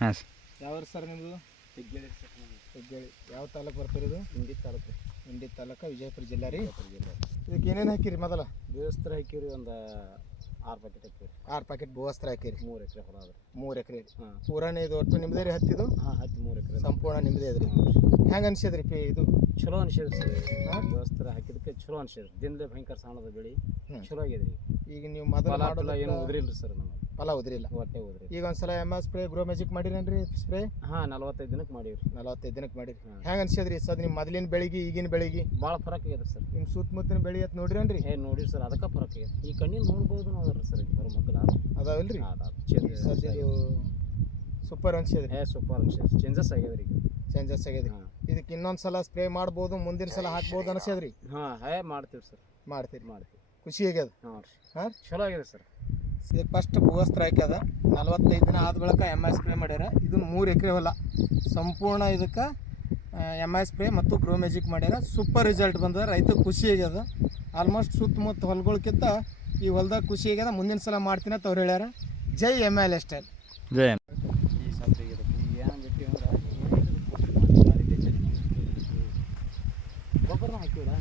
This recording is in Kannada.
ಹಾಂ ಸರ್. ಯಾವ ಸರ್ ನಿಮ್ಮದು? ಹೆಗ್ಗೇಳಿ ಸರ್. ಹೆಗ್ಗೇಳಿ. ಯಾವ ತಾಲೂಕು ಬರ್ತಿರೋದು? ಹಿಂಡಿ ತಾಲೂಕು. ಇಂಡಿ ತಾಲೂಕು, ವಿಜಯಪುರ ಜಿಲ್ಲೆ ರೀ. ವಿಜಯಪುರ ಜಿಲ್ಲೆ. ಇದಕ್ಕೆ ಏನೇನು ಹಾಕಿರಿ ಮೊದಲ? ಬೇವಸ್ತ್ರ ಹಾಕಿರಿ, ಒಂದು 6 ಪ್ಯಾಕೆಟ್ ಹಾಕಿರಿ. 6 ಪ್ಯಾಕೆಟ್ ಭೂವಸ್ತ್ರ ಹಾಕಿರಿ. 3 ಎಕರೆ ಹೊಲ ಅದ. 3 ಎಕರೆ ರೀ. ಹಾಂ. ಪೂರಾನೇ ಇದು ಒಟ್ಟು ನಿಮ್ಮದೇ ರೀ ಹತ್ತಿದು? ಹಾಂ, ಹತ್ತಿ 3 ಎಕರೆ ಸಂಪೂರ್ಣ ನಿಮ್ಮದೇ ಅದ್ರಿ. ಹೆಂಗೆ ಅನ್ಸಿದ್ರಿ ಇದು? ಚಲೋ ಅನ್ಸಿದ್ರಿ ಸರ್. ಬೇವಸ್ತ್ರ ಹಾಕಿದಕ್ಕೆ ಚಲೋ ಅನ್ಸಿದ್ರಿ. ದಿನದೇ ಭಯಂಕರ ಸಾಣದ ಬೆಳೆ ಚಲೋ ಆಗ್ಯದ್ರಿ. ಈಗ ನೀವು ಮೊದಲು ಮಾಡೋಲ್ಲ ಏನು ಉದ್ರಿಲ್ರಿ ಸರ್ ನಮಗೆ. ಫಲ ಉದ್ರಿಲ್ಲ, ಹೊಟ್ಟೆ ಉದ್ರಿ. ಈಗ ಒಂದ್ಸಲ ಸ್ಪ್ರೇ ಗ್ರೋ ಮ್ಯಾಜಿಕ್ ಮಾಡಿರೇನ್ರಿ ಸ್ಪ್ರೇ? ಹಾಂ, 45 ದಿನಕ್ಕೆ ಮಾಡೀವ್ರಿ. 45 ದಿನಕ್ಕೆ ಮಾಡಿರಿ. ಹೆಂಗೆ ಅನ್ಸಿದ್ರಿ ಸರ್ ನಿಮ್ಮ ಮೊದಲಿನ ಬೆಳಿಗ್ಗೆ ಈಗಿನ ಬೆಳಿಗ್ಗೆ? ಭಾಳ ಫರಕ್ ಆಗ್ಯದ ಸರ್. ನಿಮ್ಮ ಸುತ್ತಮುತ್ತಲಿನ ಬೆಳೆ ಅಂತ ನೋಡ್ರೇನ್ರಿ? ನೋಡಿರಿ ಸರ್, ಅದಕ್ಕೆ ಫರಕ್ ಆಗ್ಯದ. ಈ ಕಣ್ಣಿನ ನೋಡ್ಬೋದು ನೋಡ್ರಿ ಸರ್, ಈಗ ಹೊರ ಮಗ್ಗಲ ಅದಾವಲ್ರಿ ಸರ್. ಇದು ಸೂಪರ್ ಅನ್ಸಿದ್ರಿ. ಸೂಪರ್ ಅನ್ಸಿದ್ರಿ. ಚೇಂಜಸ್ ಆಗ್ಯದ್ರಿ ಈಗ. ಚೇಂಜಸ್ ಆಗ್ಯದ್ರಿ. ಇದಕ್ಕೆ ಇನ್ನೊಂದು ಸಲ ಸ್ಪ್ರೇ ಮಾಡ್ಬೋದು, ಮುಂದಿನ ಸಲ ಹಾಕ್ಬೋದು ಅನ್ಸಿದ್ರಿ? ಹಾಂ, ಮಾಡ್ತೀವಿ ಸರ್. ಮಾಡ್ತೀರಿ? ಮಾಡ್ತೀವಿ. ಖುಷಿ ಆಗ್ಯದ? ಹಾಂ ಹಾಂ, ಚಲೋ ಆಗಿದೆ ಸರ್. ಇದಕ್ಕೆ ಫಸ್ಟ್ ಭೂವಸ್ತ್ರ ಹಾಕ್ಯದ. 45 ದಿನ ಆದ ಬಳಿಕ ಸ್ಪ್ರೇ ಮಾಡ್ಯಾರ. ಇದನ್ನು 3 ಎಕರೆ ಹೊಲ ಸಂಪೂರ್ಣ ಇದಕ್ಕೆ ಸ್ಪ್ರೇ ಮತ್ತು ಗ್ರೋ ಮ್ಯಾಜಿಕ್ ಮಾಡ್ಯಾರ. ಸೂಪರ್ ರಿಸಲ್ಟ್ ಬಂದ. ರೈತ ಖುಷಿ ಆಗ್ಯದ. ಆಲ್ಮೋಸ್ಟ್ ಸುತ್ತಮುತ್ತ ಹೊಲಗಳಕ್ಕಿಂತ ಈ ಹೊಲ್ದಾಗ ಖುಷಿ ಆಗ್ಯದ. ಮುಂದಿನ ಸಲ ಮಾಡ್ತೀನಿ ಅಂತ ಅವ್ರು ಹೇಳ್ಯಾರ. ಜೈ MIL ಲೈಫ್ಸ್ಟೈಲ್. ಜೈ. ಈ ಸಾಧ್ಯ ಈಗ ಏನು ಬಿಟ್ಟು ಅಂದ್ರೆ ಗೊಬ್ಬರನ ಹಾಕಿವಲ್ಲ